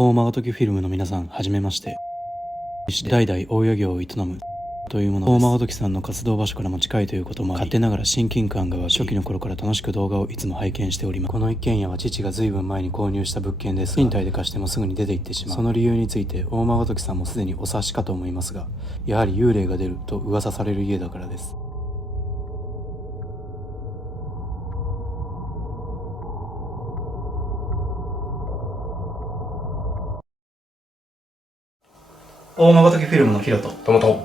大間時フィルムの皆さん、はじめまして。代々大家業を営むというものです。大間時さんの活動場所からも近いということもあり、勝手ながら親近感が湧き、初期の頃から楽しく動画をいつも拝見しております。この一軒家は父が随分前に購入した物件です。賃貸で貸してもすぐに出て行ってしまう。その理由について大間時さんもすでにお察しかと思いますが、やはり幽霊が出ると噂される家だからです。大間時フィルムのヒロとトマト。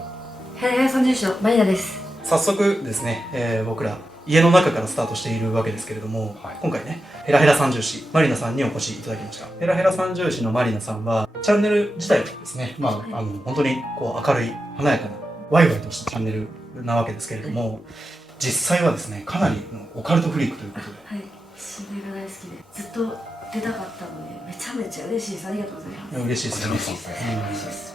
ヘラヘラ三重士のマリナです。早速ですね、僕ら家の中からスタートしているわけですけれども、はい、今回ねヘラヘラ三重士マリナさんにお越しいただきました。ヘラヘラ三重士のマリナさんはチャンネル自体はですね、本当にこう明るい華やかなワイワイとしたチャンネルなわけですけれども、実際はですねかなりのオカルトフリークということで、はい、心霊が大好きでずっと出たかったのでめちゃめちゃ嬉しいです。ありがとうございます。嬉しいですね。嬉しいですね。ありがとうございます。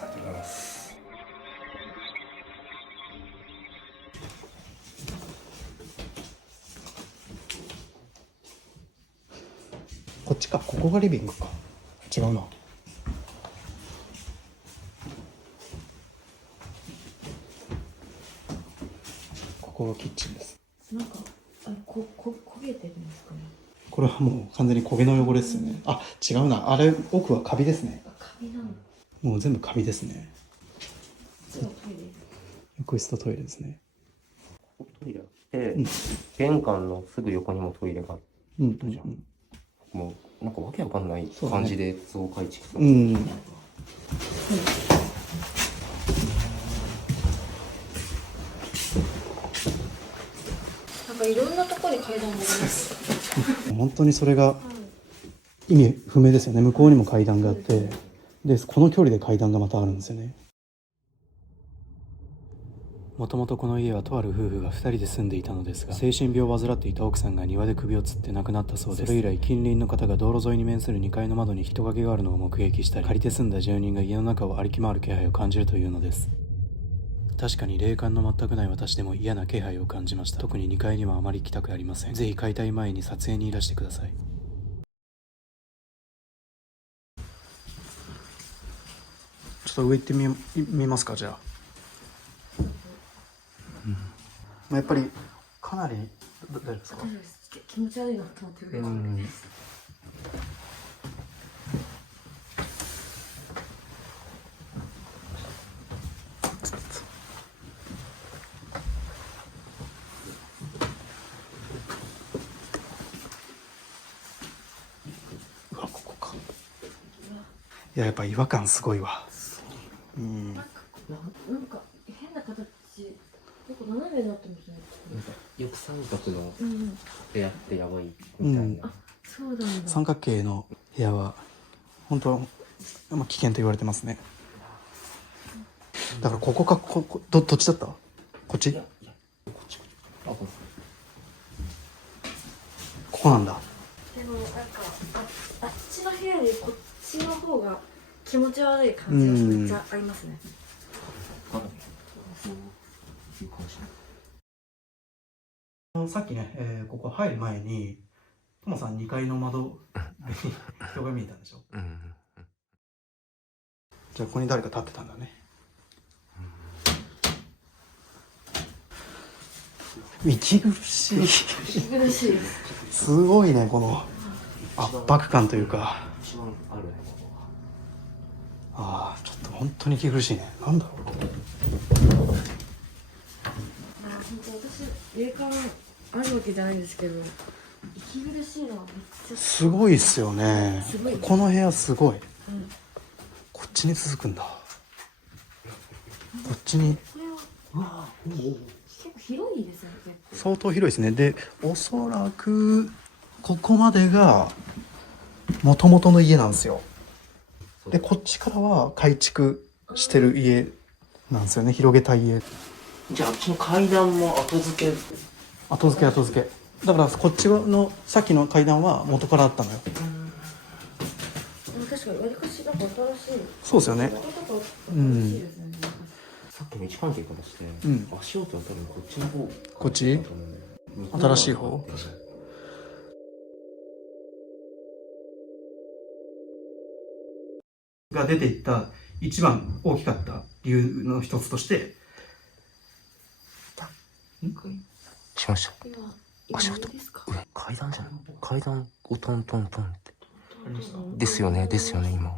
こっちか、ここがリビングか。違うな。ここがキッチンです。なんか焦げてるんですかね。これはもう完全に焦げの汚れですよね。あ、違うな。あれ奥はカビですね。カビなの。もう全部カビですね。そう、トイレ。浴室とトイレですね。トイレあって、玄関のすぐ横にもトイレがあって、もうなんかわけわかんない感じで増改築されてる。なんかいろんなところに階段があります。本当にそれが意味不明ですよね。向こうにも階段があって、でこの距離で階段がまたあるんですよね。もともとこの家はとある夫婦が2人で住んでいたのですが、精神病を患っていた奥さんが庭で首をつって亡くなったそうです。それ以来近隣の方が道路沿いに面する2階の窓に人影があるのを目撃したり、借りて住んだ住人が家の中を歩き回る気配を感じるというのです。確かに霊感の全くない私でも嫌な気配を感じました。特に2階にはあまり行きたくありません。ぜひ解体前に撮影にいらしてください。ちょっと上行ってみますか。じゃあ、やっぱりかなり大丈夫ですか？大丈夫です。気持ち悪いなと思って上からです。うわ、ここか。いや、やっぱ違和感すごいわ。なんか変な形、なんか斜めになってますね。なんかよく三角の部屋ってやばいみたいな。あ、そうなんだ。三角形の部屋は本当は危険と言われてますね。だからここか、どっちだった？こっち？こっち。あ、ここなんだ。でもなんかあっちの部屋にこっちの方が気持ち悪い感じがめっちゃありますね。さっきね、ここ入る前にともさん2階の窓に人が見えたんでしょ。じゃあここに誰か立ってたんだね。息苦しい。息苦しいです。すごいね、この圧迫感というか。一番あるね。ああ、ちょっと本当に息苦しいね。なんだろう。本当私霊感あるわけじゃないんですけど、息苦しいのはめっちゃすごいっすよね。すごい。この部屋すごい。こっちに続くんだ。こっちに。これは結構広いですね。相当広いですね。で、おそらくここまでが元々の家なんですよ。で、こっちからは改築してる家なんですよね。広げた家。じゃああっちの階段も後付け。後付け。だからこっちのさっきの階段は元からあったのよ。確かにわりかしなんか新しい。そうですよね。新しいですね。さっきの位置関係からして、足音は多分こっちの方。こっち？新しい方？が出ていった一番大きかった理由の一つとして、しました。今足音何ですか？上、階段じゃない？階段をトントントンって。ですよね、ですよね、今。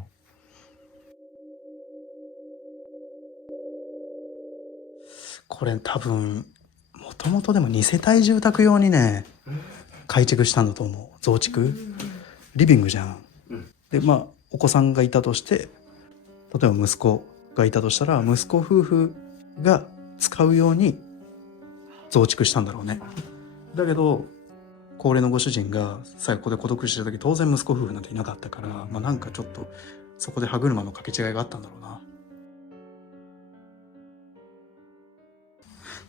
これ多分もともとでも2世帯住宅用にね改築したんだと思う。増築、リビングじゃん。でまあお子さんがいたとして、例えば息子がいたとしたら息子夫婦が使うように増築したんだろうね。だけど高齢のご主人が最後ここで孤独死した時、当然息子夫婦なんていなかったから、まあなんかちょっとそこで歯車の掛け違いがあったんだろうな。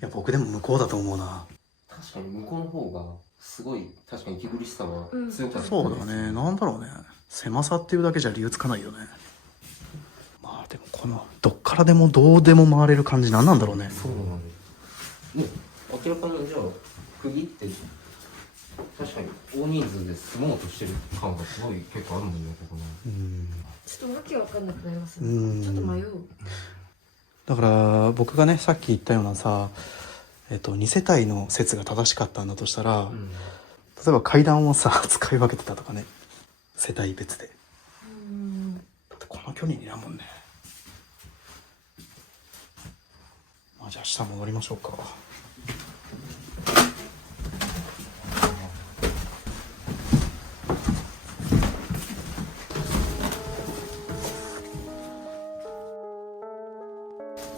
いや僕でも向こうだと思うな。確かに向こうの方がすごい、確かに息苦しさは強かった、そうだね。なんだろうね、狭さっていうだけじゃ理由つかないよね。まあでもこのどっからでもどうでも回れる感じなんなんだろうね。そうなんです。で明らかにじゃあ区切って確かに大人数で住もうとしてる感がすごい結構あるもんね、ここね。ちょっとわけわかんなくなりますね。ちょっと迷う。だから僕がねさっき言ったようなさ、2世帯の説が正しかったんだとしたら、例えば階段をさ使い分けてたとかね、世帯別で。だってこの距離にいらんもんね。まあじゃあ下戻りましょうか。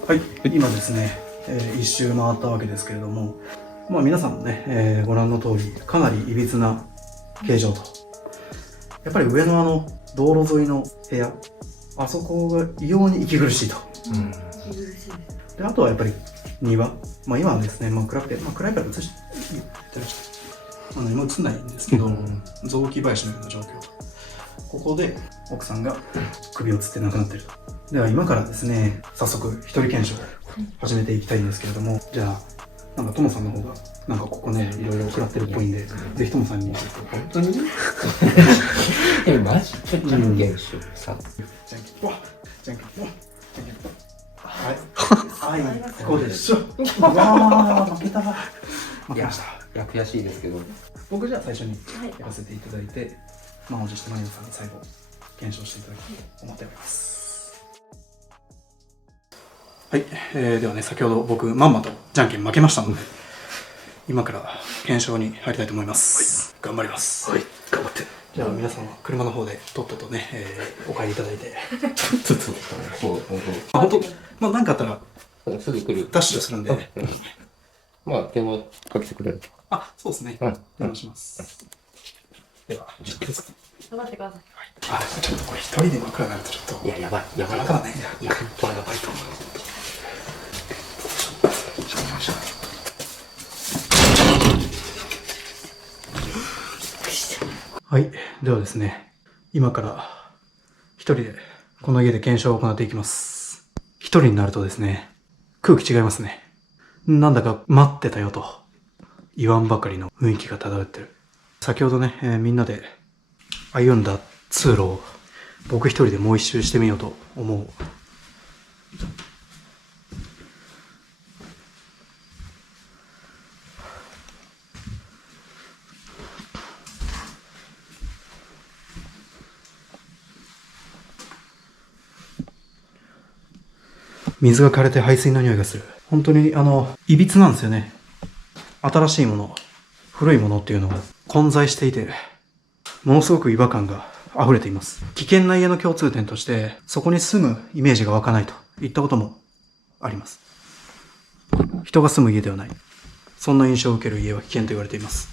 はい、今ですね、一周回ったわけですけれども、まあ皆さんもね、ご覧の通りかなりいびつな形状と、やっぱり上の道路沿いの部屋、あそこが異様に息苦しいと。息苦しいです。であとはやっぱり庭、まあ今はですね、暗くて、暗いから映して何も映んないんですけど、雑木林のような状況。ここで奥さんが首をつって亡くなっていると。では今からですね、早速一人検証を始めていきたいんですけれども、じゃあなんかトモさんの方がなんかここねいろいろ食らってるっぽいんで、ぜひトモさんに。本当にマジちょっとじゃんけんしようさ。じゃんけんぽん、じゃんけんぽん、じゃんけんぽん。はい、こうでしょ。うわー負けたわ。負けました。いや悔しいですけど、僕じゃあ最初にやらせていただいて、満を持してマリオさんに最後検証していただきたいと思っております。はい、ではね、先ほど僕まんまとじゃんけん負けましたので、今から検証に入りたいと思います。頑張ります。はい、頑張って。じゃあ皆さんは車の方でとっととね、お帰りいただいて。そう本当、まあ何かあったらすぐ来る。ダッシュするんで。まあ電話かけてくれる。あ、そうですね。電話します。では、ちょっと頑張ってください。あ、ちょっとこれ一人で枕になるとちょっと。いや、やばい。だからね。いや、これやばいと思う。はい、ではですね、今から一人でこの家で検証を行っていきます。一人になるとですね、空気違いますね。なんだか待ってたよと言わんばかりの雰囲気が漂ってる。先ほどね、みんなで歩んだ通路を僕一人でもう一周してみようと思う。水が枯れて排水の匂いがする。本当にいびつなんですよね。新しいもの、古いものっていうのが混在していて、ものすごく違和感が溢れています。危険な家の共通点として、そこに住むイメージが湧かないといったこともあります。人が住む家ではない。そんな印象を受ける家は危険と言われています。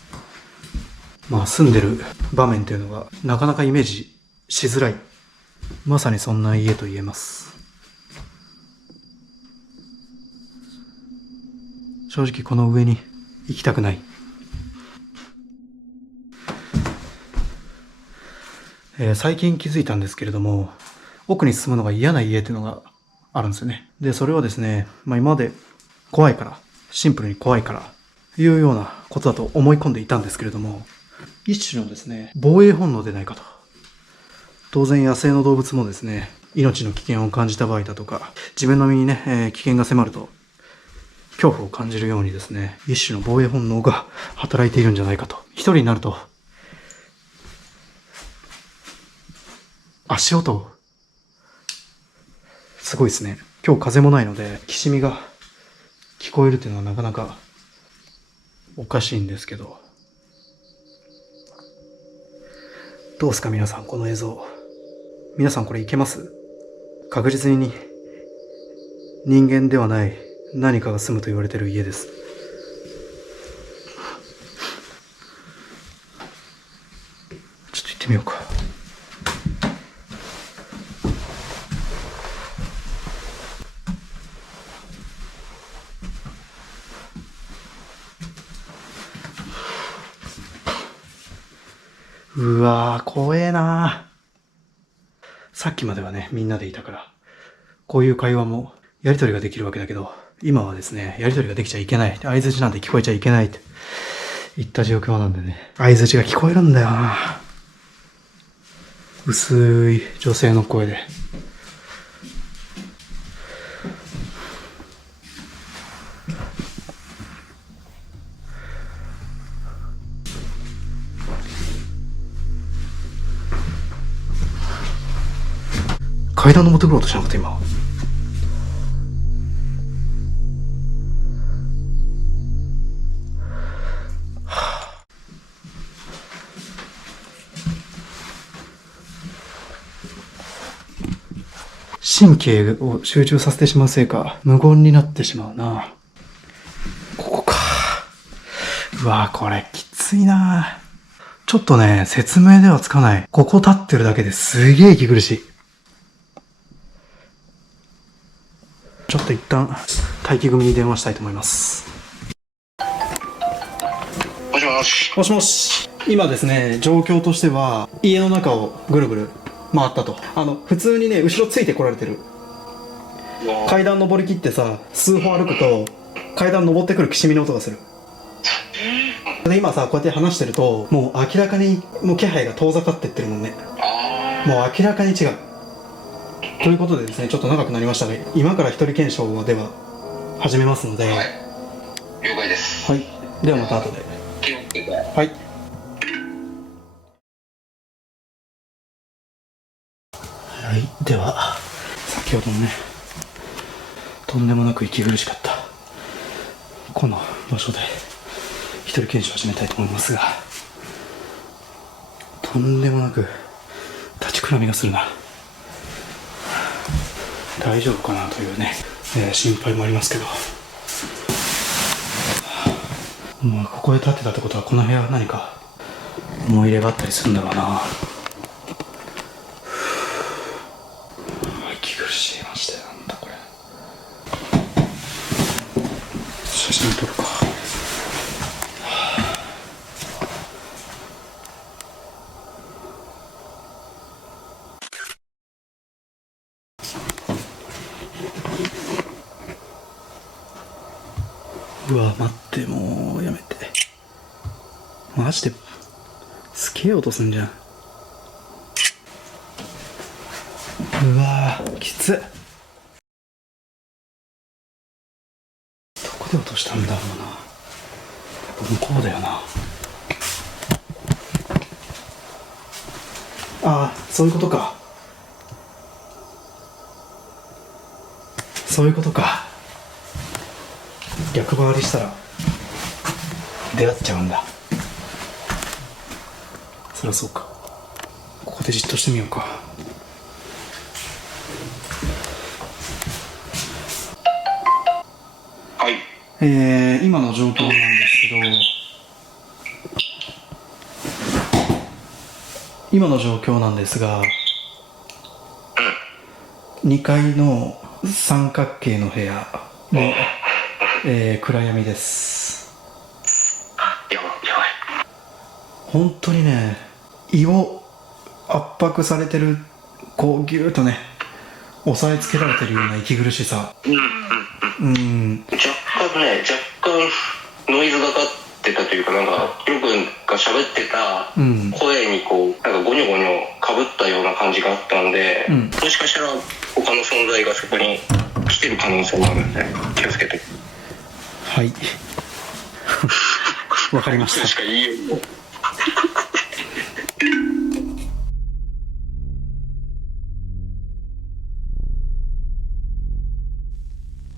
まあ住んでる場面というのがなかなかイメージしづらい。まさにそんな家と言えます。正直この上に行きたくない。最近気づいたんですけれども、奥に進むのが嫌な家っていうのがあるんですよね。で、それはですね、今まで怖いから、シンプルに怖いからいうようなことだと思い込んでいたんですけれども、一種のですね、防衛本能でないかと。当然野生の動物もですね、命の危険を感じた場合だとか、自分の身にね、危険が迫ると恐怖を感じるようにですね、一種の防衛本能が働いているんじゃないかと。一人になると足音すごいですね。今日風もないのできしみが聞こえるっていうのはなかなかおかしいんですけど、どうですか皆さん、この映像。皆さんこれいけます？確実に人間ではない何かが住むと言われている家です。ちょっと行ってみようか。うわー、怖えなー。さっきまではね、みんなでいたから、こういう会話もやりとりができるわけだけど、今はですね、やりとりができちゃいけない。相槌なんて聞こえちゃいけないって言った状況なんでね、相槌が聞こえるんだよな。薄い女性の声で。階段登ってくろうとしなかった今。神経を集中させてしまうせいか、無言になってしまうな。ここか。うわぁ、これきついな。ちょっとね、説明ではつかない。ここ立ってるだけですげえ息苦しい。ちょっと一旦待機組に電話したいと思います。もしもし。もしもし。今ですね、状況としては家の中をぐるぐる回ったと。普通にね、後ろついてこられてる。階段登り切ってさ、数歩歩くと階段登ってくるきしみの音がする。で今さ、こうやって話してると、もう明らかにもう気配が遠ざかってってるもんね。もう明らかに違う。ということでですね、ちょっと長くなりましたが、今から一人検証では始めますので、はい、了解です。はい、ではまた後で。気をつけて。はい。はい、では先ほどのね、とんでもなく息苦しかったこの場所で一人検証を始めたいと思いますが、とんでもなく立ちくらみがするな。大丈夫かなというね、心配もありますけど、もうここで立ってたってことはこの部屋は何か思い入れがあったりするんだろうな。息苦しいましたよ。なんだこれ。写真撮るか。うわ、待って、もうやめて。マジですげえ音すんじゃん。うわー、きつっ。どこで落としたんだろうな。やっぱ向こうだよな。ああ、そういうことか。そういうことか。逆回りしたら出会っちゃうんだ。そりゃそうか。ここでじっとしてみようか。はい。今の状況なんですけど、今の状況なんですが、2階の三角形の部屋で、暗闇です。やばい。本当にね、胃を圧迫されてる、こうギューッとね押さえつけられてるような息苦しさ。若干ノイズがかってってたというか、なんかりょうくんが喋ってたうん声にこうなんかゴニョゴニョかぶったような感じがあったんで、うんもしかしたら他の存在がそこに来てる可能性もあるんで気をつけて。はいわかりました。確かにいいよ。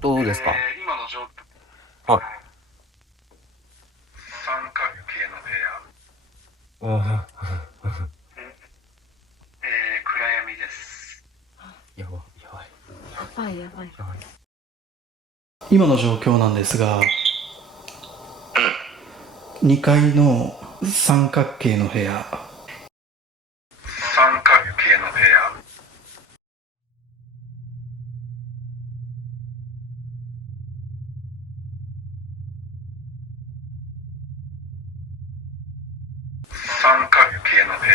どうですか？今の状況、はい。三角形の部屋、あ暗闇です。やばい。やばいやばい。今の状況なんですが、2階の三角形の部屋、三角形の部屋、三角形の部屋、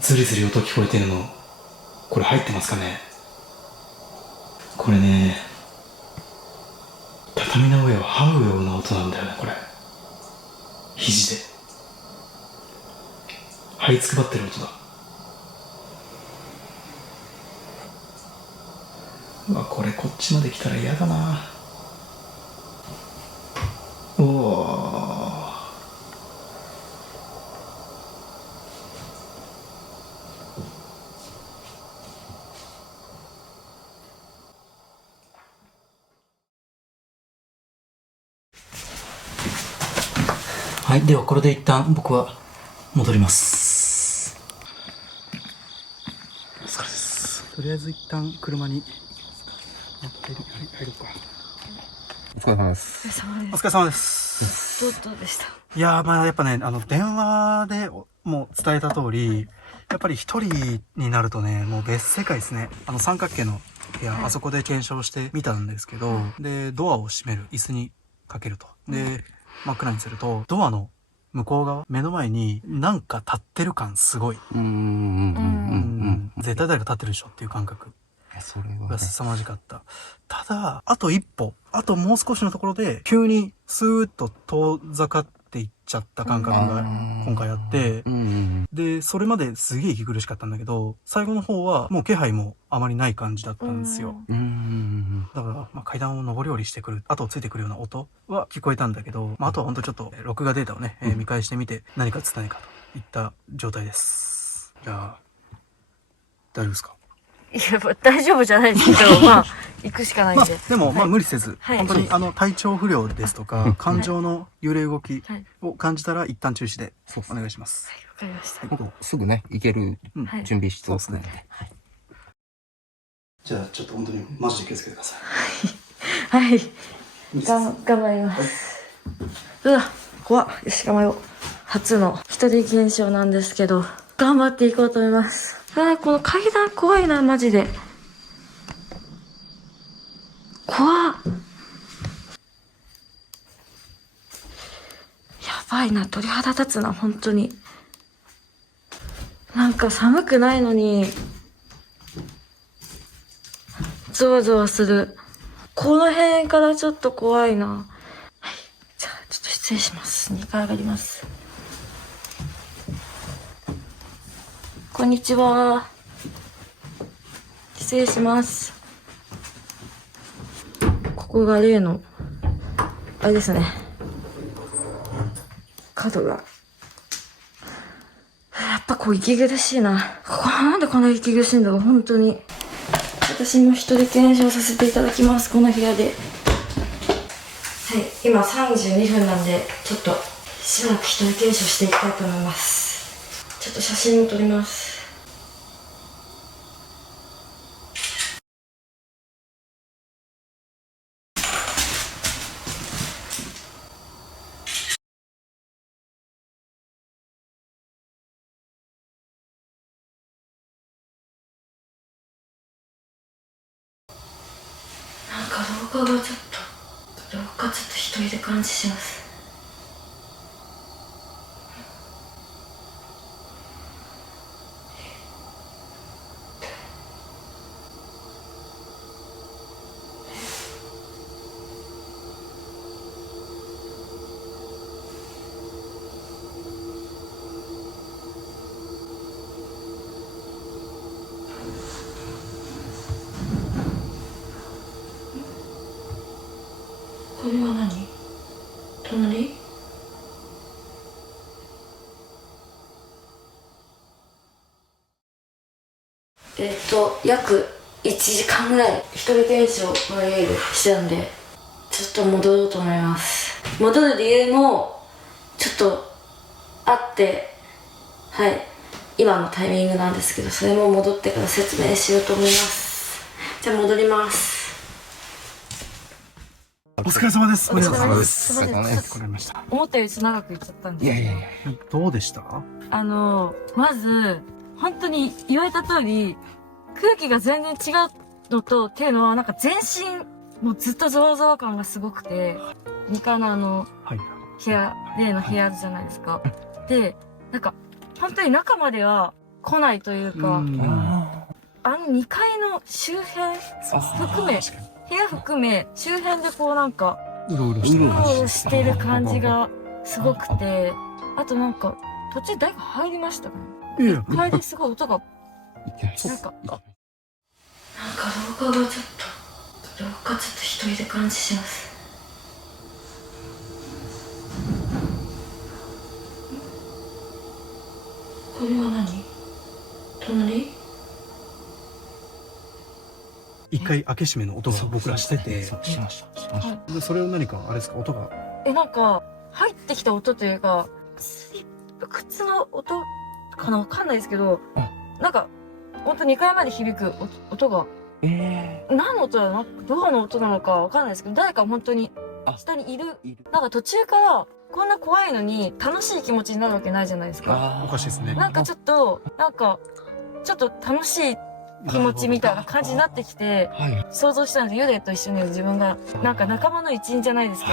ズリズリ音聞こえてるの、これ入ってますかね？これね、畳の上を這うような音なんだよね、これ。肘で這いつくばってる音だ。うわ、これこっちまで来たら嫌だな。おお、はい、ではこれで一旦僕は戻ります。お疲れです。とりあえず一旦車に入ろうか。お疲れ様です。お疲れ様です。お疲れ様です。どうでした？いやー、まあやっぱね、電話でもう伝えた通り、やっぱり一人になるとね、もう別世界ですね。三角形の部屋、あそこで検証してみたんですけど、で、ドアを閉める、椅子にかけると。で、真っ暗にすると、ドアの向こう側、目の前になんか立ってる感すごい。絶対誰か立ってるでしょっていう感覚それはが凄まじかった。ただ、あと一歩、あともう少しのところで、急にスーッと遠ざかっていっちゃった感覚が今回あって、で、それまですげえ息苦しかったんだけど、最後の方はもう気配もあまりない感じだったんですよ。だから、まあ、階段を上り下りしてくる、後をついてくるような音は聞こえたんだけど、まあ、あとはほんとちょっと録画データをね、見返してみて何か伝えないかといった状態です。じゃあ、大丈夫ですか？いや、大丈夫じゃないですけど、まあ、行くしかないんまあで。、でも、まあ無理せず、はい本当に体調不良ですとか、感情の揺れ動きはい。を感じたら一旦中止でお願いします。わかりました。僕すぐね、行けるはい。準備しておくそうですね。じゃあちょっと本当にマジで気をつけてください。はい。頑張ります。うわ、怖っ。よし、頑張ろう。初の一人検証なんですけど、頑張っていこうと思います。この階段怖いな、マジで。怖っ。やばいな、鳥肌立つな、本当に。なんか寒くないのに、ゾワゾワする。この辺からちょっと怖いな。はい。じゃあ、ちょっと失礼します。2階上がります。こんにちは。失礼します。ここが例の、あれですね。角が。やっぱこう息苦しいな。ここなんでこんな息苦しいんだろう、本当に。私も一人検証させていただきます、この部屋で。はい、今32分なんで、ちょっとしばらく一人検証していきたいと思います。ちょっと写真も撮ります。なんか廊下がちょっとかちょっと一人で感じします。これは何？隣？約1時間ぐらい一人検証の家でしてたんで、ちょっと戻ろうと思います。戻る理由もちょっとあって、はい、今のタイミングなんですけど、それも戻ってから説明しようと思います。じゃあ戻ります。お疲れ様です。お疲れ様です。お疲れ様です。来られました。思ったより長く言っちゃったんですけど、どうでした？まず本当に言われた通り空気が全然違うのと、っていうのはなんか全身もうずっとざわざわ感がすごくて、2階のはい。部屋、例の部屋じゃないですか。で、なんか本当に中までは来ないというか、2階の周辺含め、部屋含め周辺でこうなんかうろうろしてる感じがすごくて、あとなんか途中誰か入りましたかね。いや、階ですごい音がなんか廊下ちょっと一人で感じします。これは何？隣？一回開け閉めの音が僕らしてて、しました。でそれを何かあれですか、音が。なんか入ってきた音というか、靴の音かな、わかんないですけど、なんかほんと2階まで響く音が、何の音だろうな、ドアの音なのかわかんないですけど、誰か本当に下にいる。なんか途中からこんな怖いのに楽しい気持ちになるわけないじゃないですか。おかしいですね。なんかちょっと楽しい気持ちみたいな感じになってきて、想像したので、幽霊と一緒にいる自分がなんか仲間の一員じゃないですけ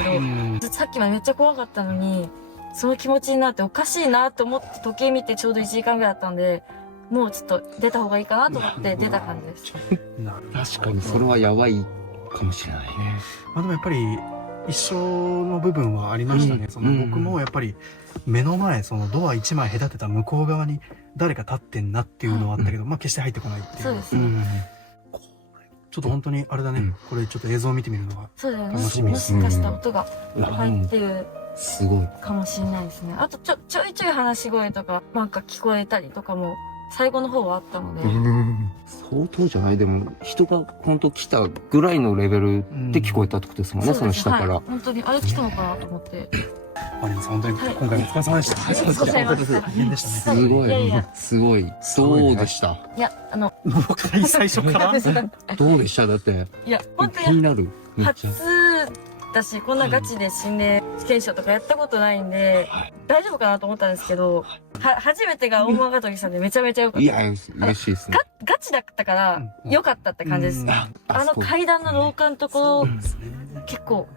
ど、さっきまでめっちゃ怖かったのにその気持ちになっておかしいなと思って時計見てちょうど1時間ぐらいだったんで、もうちょっと出た方がいいかなと思って出た感じです。確かにそれはやばいかもしれないね。まあでもやっぱり一緒の部分はありましたね。僕もやっぱり目の前、そのドア1枚隔てた向こう側に誰か立ってんなっていうのはあったけど、まあ決して入ってこないっていう。そうですね。ちょっと本当にあれだね、これちょっと映像を見てみるのがそうだよね。楽しみもしですね。かしたら音が入ってるすごい。かもしれないですね。あとちょいちょい話し声とかなんか聞こえたりとかも最後の方はあったので。相当じゃない？でも人が本当来たぐらいのレベルで聞こえたってことですもんね、その下から。本当にあれ来たのかなと思って。マリナさん本当に今回お疲れ様でした。大変でしたね。すごい、すごい。どうでした？いや、僕最初からどうでした？だって。いや、本当気になる。初だし、こんなガチで心霊検証とかやったことないんで、大丈夫かなと思ったんですけど、初めてが大間ヶ鳥さんでめちゃめちゃ良かった。いや、嬉しいですね。ガチだったから良かったって感じです。階段の廊下のところ、結構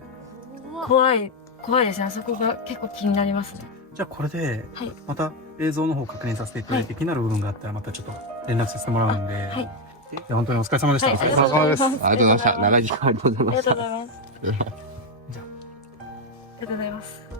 怖いですね。あそこが結構気になりますね。じゃあこれでまた映像の方確認させていただいて、気になる部分があったらまたちょっと連絡させてもらうんで、本当にお疲れ様でした。ありがとうございます。ありがとうございました。長い時間ありがとうございました。ありがとうございます。